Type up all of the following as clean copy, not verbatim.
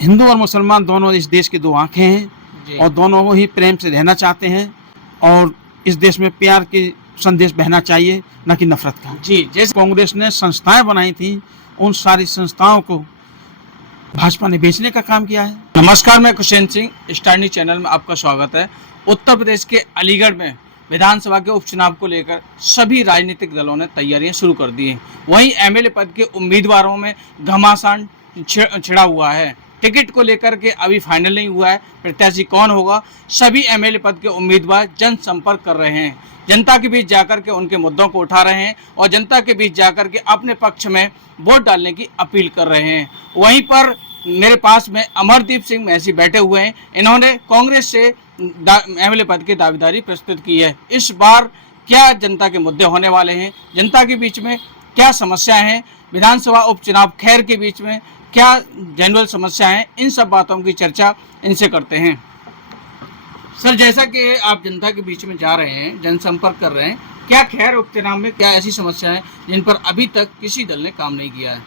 हिंदू और मुसलमान दोनों इस देश की दो आंखें हैं और दोनों ही प्रेम से रहना चाहते हैं और इस देश में प्यार की संदेश बहना चाहिए, न कि नफरत का। जी, जैसे कांग्रेस ने संस्थाएं बनाई थी, उन सारी संस्थाओं को भाजपा ने बेचने का काम किया है। नमस्कार, मैं कुशेन सिंह, स्टार न्यूज़ चैनल में आपका स्वागत है। उत्तर प्रदेश के अलीगढ़ में विधानसभा के उपचुनाव को लेकर सभी राजनीतिक दलों ने तैयारियां शुरू कर दी हैं। वहीं एमएलए पद के उम्मीदवारों में घमासान छिड़ा हुआ है। टिकट को लेकर के अभी फाइनल नहीं हुआ है, प्रत्याशी कौन होगा। सभी एमएलए पद के उम्मीदवार जनसंपर्क कर रहे हैं, जनता के बीच जाकर के उनके मुद्दों को उठा रहे हैं और जनता के बीच जाकर के अपने पक्ष में वोट डालने की अपील कर रहे हैं। वहीं पर मेरे पास में अमरदीप सिंह मैसी बैठे हुए हैं। इन्होंने कांग्रेस से एमएलए पद की दावेदारी प्रस्तुत की है। इस बार क्या जनता के मुद्दे होने वाले हैं, जनता के बीच में क्या समस्याएं हैं, विधानसभा उपचुनाव खैर के बीच में क्या जनरल समस्या है, इन सब बातों की चर्चा इनसे करते हैं। सर, जैसा कि आप जनता के बीच में जा रहे हैं, जनसंपर्क कर रहे हैं, क्या खैर उपचुनाव में क्या ऐसी समस्या है जिन पर अभी तक किसी दल ने काम नहीं किया है?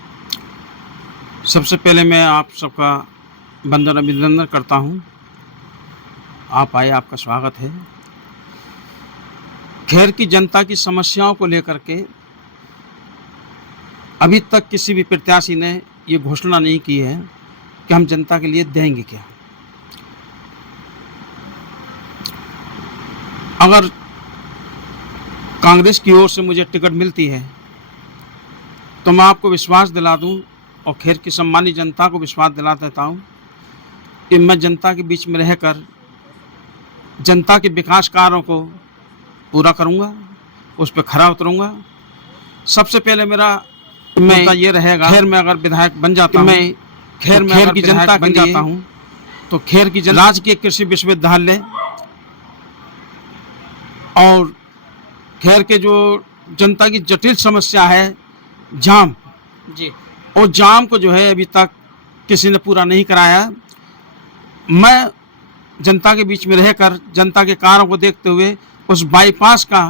सबसे पहले मैं आप सबका वंदन अभिनंदन करता हूं। आप आए, आपका स्वागत है। खैर की जनता की समस्याओं को लेकर के अभी तक किसी भी प्रत्याशी ने ये घोषणा नहीं की है कि हम जनता के लिए देंगे क्या। अगर कांग्रेस की ओर से मुझे टिकट मिलती है तो मैं आपको विश्वास दिला दूं और खैर की सम्मानित जनता को विश्वास दिला देता हूं कि मैं जनता के बीच में रहकर जनता के विकास कार्यों को पूरा करूंगा, उस पर खरा उतरूंगा। सबसे पहले मेरा मुद्दा ये रहेगा, खैर में अगर विधायक बन जाता हूं, मैं खैर में अगर की जनता बन जाता हूं तो खैर की राजकीय कृषि विश्वविद्यालय और खैर के जो जनता की जटिल समस्या है जाम जी, और जाम को जो है अभी तक किसी ने पूरा नहीं कराया। मैं जनता के बीच में रहकर जनता के कार्यों को देखते हुए उस बाईपास का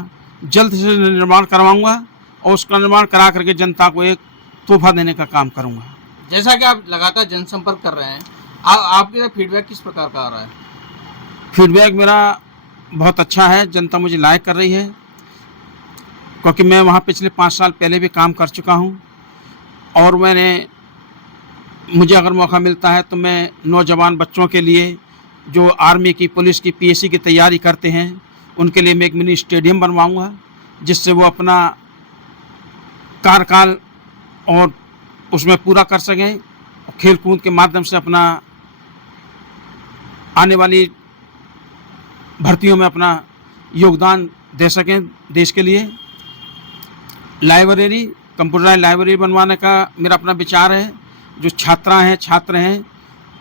जल्द से निर्माण करवाऊंगा और उसका निर्माण करा करके जनता को एक तोहफा देने का काम करूंगा। जैसा कि आप लगातार जनसंपर्क कर रहे हैं, आपके फीडबैक किस प्रकार का आ रहा है? फीडबैक मेरा बहुत अच्छा है, जनता मुझे लाइक कर रही है क्योंकि मैं वहाँ पिछले 5 साल पहले भी काम कर चुका हूँ और मुझे अगर मौका मिलता है तो मैं नौजवान बच्चों के लिए जो आर्मी की, पुलिस की, पीएससी की तैयारी करते हैं उनके लिए मैं एक मिनी स्टेडियम बनवाऊंगा जिससे वो अपना कार्यकाल और उसमें पूरा कर सकें और खेल कूद के माध्यम से अपना आने वाली भर्तियों में अपना योगदान दे सकें देश के लिए। लाइब्रेरी, कंप्यूटराइज लाइब्रेरी बनवाने का मेरा अपना विचार है। जो छात्र हैं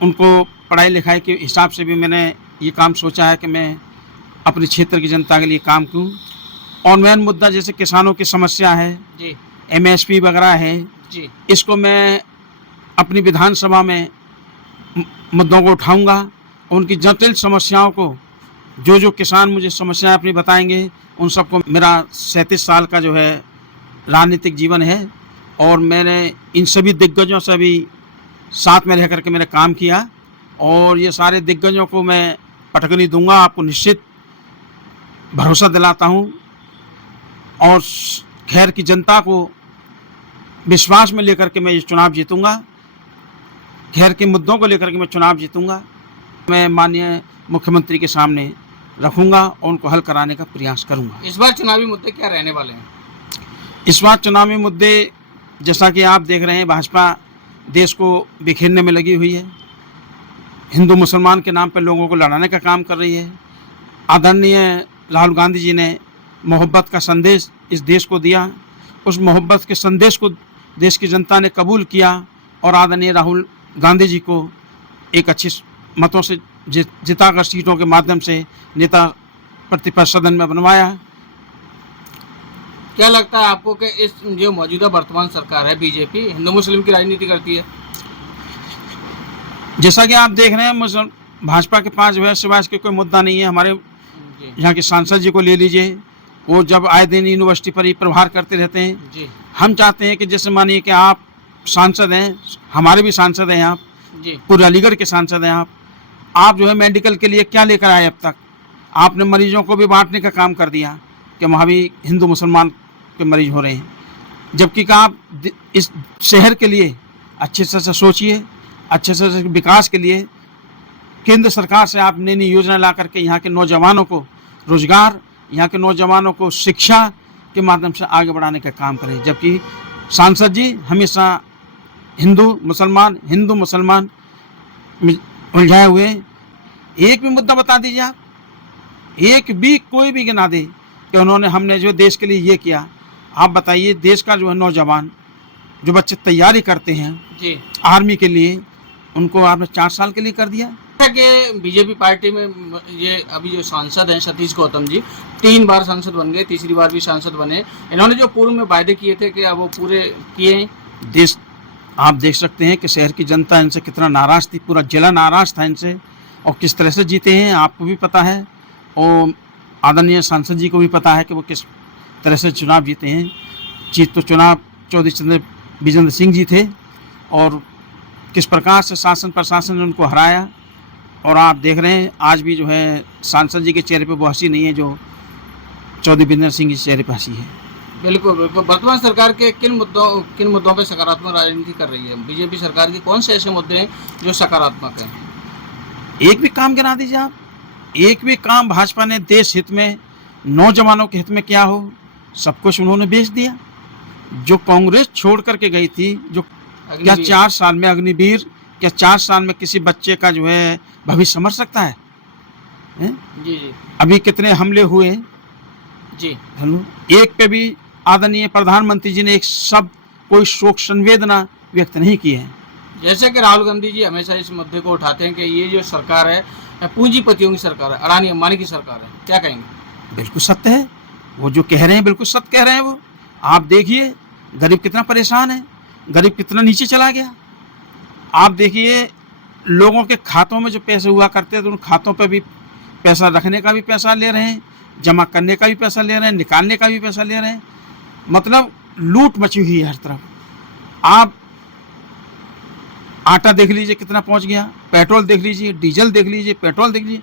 उनको पढ़ाई लिखाई के हिसाब से भी मैंने ये काम सोचा है कि मैं अपने क्षेत्र की जनता के लिए काम करूँ। ऑनलाइन मुद्दा जैसे किसानों की समस्या है जी, एमएसपी वगैरह है जी, इसको मैं अपनी विधानसभा में मुद्दों को उठाऊंगा। उनकी जटिल समस्याओं को जो किसान मुझे समस्याएं अपनी बताएंगे उन सबको, मेरा 37 साल का जो है राजनीतिक जीवन है और मैंने इन सभी दिग्गजों से भी साथ में रह करके मैंने काम किया और ये सारे दिग्गजों को मैं पटकनी दूंगा, आपको निश्चित भरोसा दिलाता हूं। और खैर की जनता को विश्वास में लेकर के मैं ये चुनाव जीतूंगा। खैर के मुद्दों को लेकर के मैं चुनाव जीतूंगा। मैं माननीय मुख्यमंत्री के सामने रखूंगा और उनको हल कराने का प्रयास करूंगा। इस बार चुनावी मुद्दे क्या रहने वाले हैं? इस बार चुनावी मुद्दे जैसा कि आप देख रहे हैं, भाजपा देश को बिखेरने में लगी हुई है, हिंदू मुसलमान के नाम पर लोगों को लड़ाने का काम कर रही है। आदरणीय राहुल गांधी जी ने मोहब्बत का संदेश इस देश को दिया, उस मोहब्बत के संदेश को देश की जनता ने कबूल किया और आदरणीय राहुल गांधी जी को एक अच्छी मतों से जिताकर सीटों के माध्यम से नेता प्रतिपक्ष सदन में बनवाया। क्या लगता है आपको कि इस जो मौजूदा वर्तमान सरकार है बीजेपी हिंदू मुस्लिम की राजनीति करती है? जैसा कि आप देख रहे हैं, भाजपा के पास सिवाय के कोई मुद्दा नहीं है। हमारे यहाँ के सांसद जी को ले लीजिए, वो जब आए दिन यूनिवर्सिटी पर ही प्रहार करते रहते हैं जी। हम चाहते हैं कि जैसे मानिए कि आप सांसद हैं, हमारे भी सांसद हैं आप, जी पूरे अलीगढ़ के सांसद हैं आप जो है मेडिकल के लिए क्या लेकर आए अब तक? आपने मरीजों को भी बांटने का काम कर दिया कि वहाँ भी हिंदू मुसलमान के मरीज हो रहे हैं, जबकि कि आप इस शहर के लिए अच्छे से सोचिए, अच्छे से विकास के लिए केंद्र सरकार से आप नई नई योजना ला करके यहाँ के नौजवानों को रोजगार, यहाँ के नौजवानों को शिक्षा के माध्यम से आगे बढ़ाने का काम करें। जबकि सांसद जी हमेशा हिंदू मुसलमान में उलझाए हुए हैं। एक भी मुद्दा बता दीजिए आप, एक भी कोई भी गिना दे कि उन्होंने हमने जो देश के लिए ये किया। आप बताइए, देश का जो है नौजवान जो बच्चे तैयारी करते हैं जी आर्मी के लिए, उनको आपने 4 साल के लिए कर दिया। कि बीजेपी पार्टी में ये अभी जो सांसद हैं सतीश गौतम जी 3 बार सांसद बन गए, तीसरी बार भी सांसद बने। इन्होंने जो पूर्व में वायदे किए थे कि अब वो पूरे किए हैं। देश आप देख सकते हैं कि शहर की जनता इनसे कितना नाराज़ थी, पूरा जिला नाराज़ था इनसे, और किस तरह से जीते हैं आपको भी पता है, और आदरणीय सांसद जी को भी पता है कि वो किस तरह से चुनाव जीते हैं। जीत तो चुनाव चौधरी विजेंद्र सिंह जी थे, और किस प्रकार से शासन प्रशासन ने उनको हराया। और आप देख रहे हैं आज भी जो है सांसद जी के चेहरे पे वो हंसी नहीं है जो चौधरी विजेंद्र सिंह जी के चेहरे पे हंसी है। बिल्कुल बिल्कुल। वर्तमान सरकार के किन मुद्दों पर सकारात्मक राजनीति कर रही है बीजेपी सरकार? के कौन से ऐसे मुद्दे हैं जो सकारात्मक हैं? एक भी काम गिना दीजिए आप, एक भी काम भाजपा ने देश हित में, नौजवानों के हित में क्या हो, सब कुछ उन्होंने बेच दिया। जो कांग्रेस छोड़ करके गई थी, जो क्या 4 साल में अग्निवीर, क्या 4 साल में किसी बच्चे का जो है भविष्य समझ सकता है? जी जी अभी कितने हमले हुए जी। एक पे भी आदरणीय प्रधानमंत्री जी ने एक शब्द, कोई शोक संवेदना व्यक्त नहीं की है। जैसे कि राहुल गांधी जी हमेशा इस मुद्दे को उठाते हैं कि ये जो सरकार है पूंजीपतियों की सरकार है, अडानी अंबानी की सरकार है, क्या कहेंगे? बिल्कुल सत्य है, वो जो कह रहे हैं बिल्कुल सत्य कह रहे हैं। वो आप देखिए गरीब कितना परेशान है, गरीब कितना नीचे चला गया। आप देखिए लोगों के खातों में जो पैसे हुआ करते थे, उन खातों पे भी पैसा रखने का भी पैसा ले रहे हैं, जमा करने का भी पैसा ले रहे हैं, निकालने का भी पैसा ले रहे हैं। मतलब लूट मची हुई है हर तरफ। आप आटा देख लीजिए कितना पहुंच गया, पेट्रोल देख लीजिए, डीजल देख लीजिए, पेट्रोल देख लीजिए,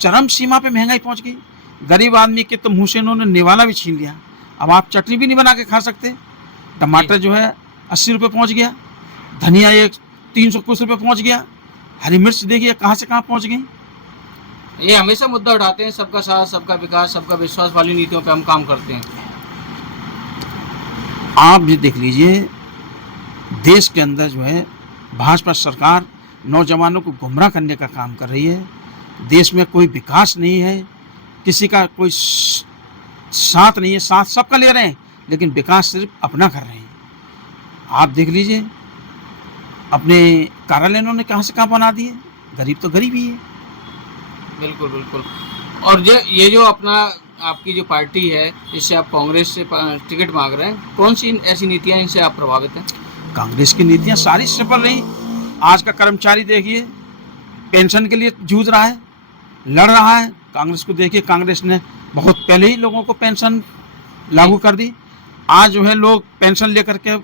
चरम सीमा पे महंगाई पहुंच गई। गरीब आदमी के तो मुँह से इन्होंने निवाला भी छीन लिया। अब आप चटनी भी नहीं बना के खा सकते। टमाटर जो है 80 रुपये पहुँच गया, धनिया 300 कुछ रुपये पहुँच गया, हरी मिर्च देखिए कहाँ से कहाँ पहुँच गई। ये हमेशा मुद्दा उठाते हैं, सबका साथ, सबका विकास, सबका विश्वास वाली नीतियों पे हम काम करते हैं। आप ये देख लीजिए देश के अंदर जो है भाजपा सरकार नौजवानों को गुमराह करने का काम कर रही है। देश में कोई विकास नहीं है, किसी का कोई साथ नहीं है, साथ सबका ले रहे हैं लेकिन विकास सिर्फ अपना कर रहे हैं। आप देख लीजिए अपने कार्यालय इन्होंने कहाँ से कहाँ बना दिए, गरीब तो गरीब ही है। बिल्कुल बिल्कुल। और ये जो अपना आपकी जो पार्टी है, इससे आप कांग्रेस से टिकट मांग रहे हैं, कौन सी ऐसी नीतियां इनसे आप प्रभावित हैं? कांग्रेस की नीतियां सारी सफल रही। आज का कर्मचारी देखिए पेंशन के लिए जूझ रहा है, लड़ रहा है। कांग्रेस को देखिए, कांग्रेस ने बहुत पहले ही लोगों को पेंशन लागू कर दी। आज जो है लोग पेंशन लेकर के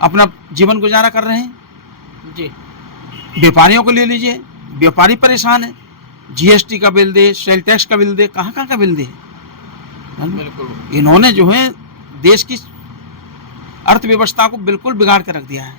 अपना जीवन गुजारा कर रहे हैं जी। व्यापारियों को ले लीजिए, व्यापारी परेशान है, जीएसटी का बिल दे, सेल टैक्स का बिल दे, कहाँ कहाँ का बिल दे। बिल्कुल। इन्होंने जो है देश की अर्थव्यवस्था को बिल्कुल बिगाड़ कर रख दिया है।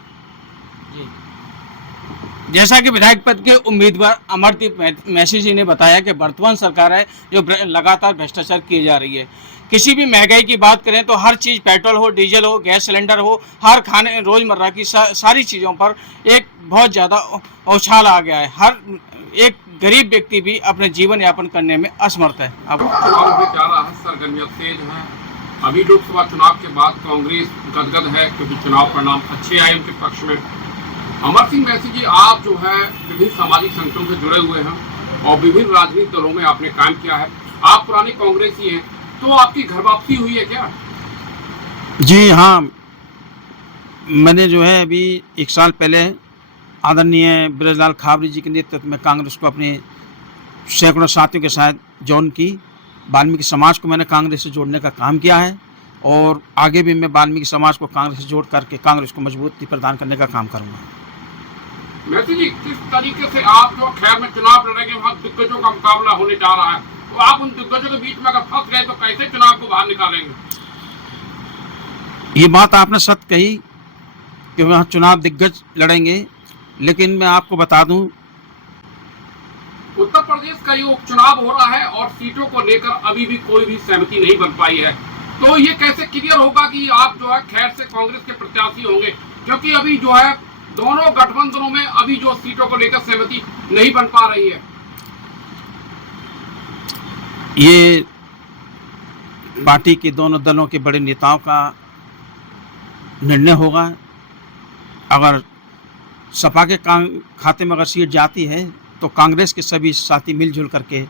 जी। जैसा कि विधायक पद के उम्मीदवार अमरदीप मैसी जी ने बताया कि वर्तमान सरकार है जो लगातार भ्रष्टाचार की जा रही है। किसी भी महंगाई की बात करें तो हर चीज़, पेट्रोल हो, डीजल हो, गैस सिलेंडर हो, हर खाने रोज़मर्रा की सारी चीज़ों पर एक बहुत ज़्यादा उछाल आ गया है। हर एक गरीब व्यक्ति भी अपने जीवन यापन करने में असमर्थ है। अब चुनाव होने जा रहा है, सरगर्मियां तेज हैं। अभी लोकसभा चुनाव के बाद कांग्रेस गदगद है क्योंकि चुनाव परिणाम अच्छे आए उनके पक्ष में। अमर सिंह मैसी जी, आप जो है विभिन्न सामाजिक संगठनों से जुड़े हुए हैं और विभिन्न राजनीतिक दलों में आपने काम किया है, आप पुराने कांग्रेसी हैं, तो आपकी घर वापसी हुई है क्या? जी हाँ, मैंने जो है अभी 1 साल पहले आदरणीय ब्रजलाल खाबरी जी के नेतृत्व में कांग्रेस को अपने सैकड़ों साथियों के साथ ज्वाइन की। वाल्मीकि समाज को मैंने कांग्रेस से जोड़ने का काम किया है और आगे भी मैं वाल्मीकि समाज को कांग्रेस से जोड़ करके कांग्रेस को मजबूती प्रदान करने का काम करूँगा। मैसी जी, किस तरीके से आप जो खैर में चुनाव लड़ेंगे, वहाँ दिग्गजों का मुकाबला होने जा रहा है, तो आप उन दिग्गजों के बीच में अगर फंस गए तो कैसे चुनाव को बाहर निकालेंगे? ये बात आपने सत्य कही कि वहाँ चुनाव दिग्गज लड़ेंगे, लेकिन मैं आपको बता दूं, उत्तर प्रदेश का ये उपचुनाव हो रहा है और सीटों को लेकर अभी भी कोई भी सहमति नहीं बन पाई है। तो ये कैसे क्लियर होगा कि आप जो है खैर से कांग्रेस के प्रत्याशी होंगे, क्योंकि अभी जो है दोनों गठबंधनों में अभी जो सीटों को लेकर सहमति नहीं बन पा रही है। ये पार्टी के दोनों दलों के बड़े नेताओं का निर्णय होगा। अगर सपा के खाते में अगर सीट जाती है तो कांग्रेस के सभी साथी मिलजुल करके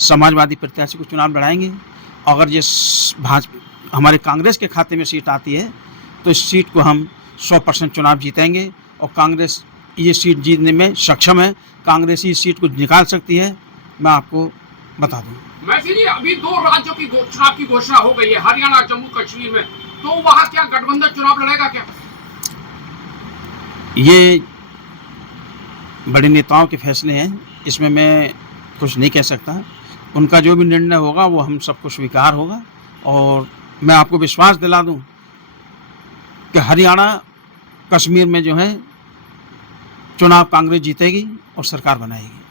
समाजवादी प्रत्याशी को चुनाव लड़ाएंगे। अगर ये हमारे कांग्रेस के खाते में सीट आती है तो इस सीट को हम 100% चुनाव जीतेंगे और कांग्रेस ये सीट जीतने में सक्षम है। कांग्रेस इस सीट को निकाल सकती है, मैं आपको बता दूं। मैसी जी, अभी 2 राज्यों की चुनाव की घोषणा हो गई है, हरियाणा जम्मू कश्मीर में, तो वहां क्या गठबंधन चुनाव लड़ेगा क्या? ये बड़े नेताओं के फैसले हैं, इसमें मैं कुछ नहीं कह सकता। उनका जो भी निर्णय होगा वो हम सबको स्वीकार होगा और मैं आपको विश्वास दिला दूं कि हरियाणा कश्मीर में जो है चुनाव कांग्रेस जीतेगी और सरकार बनाएगी।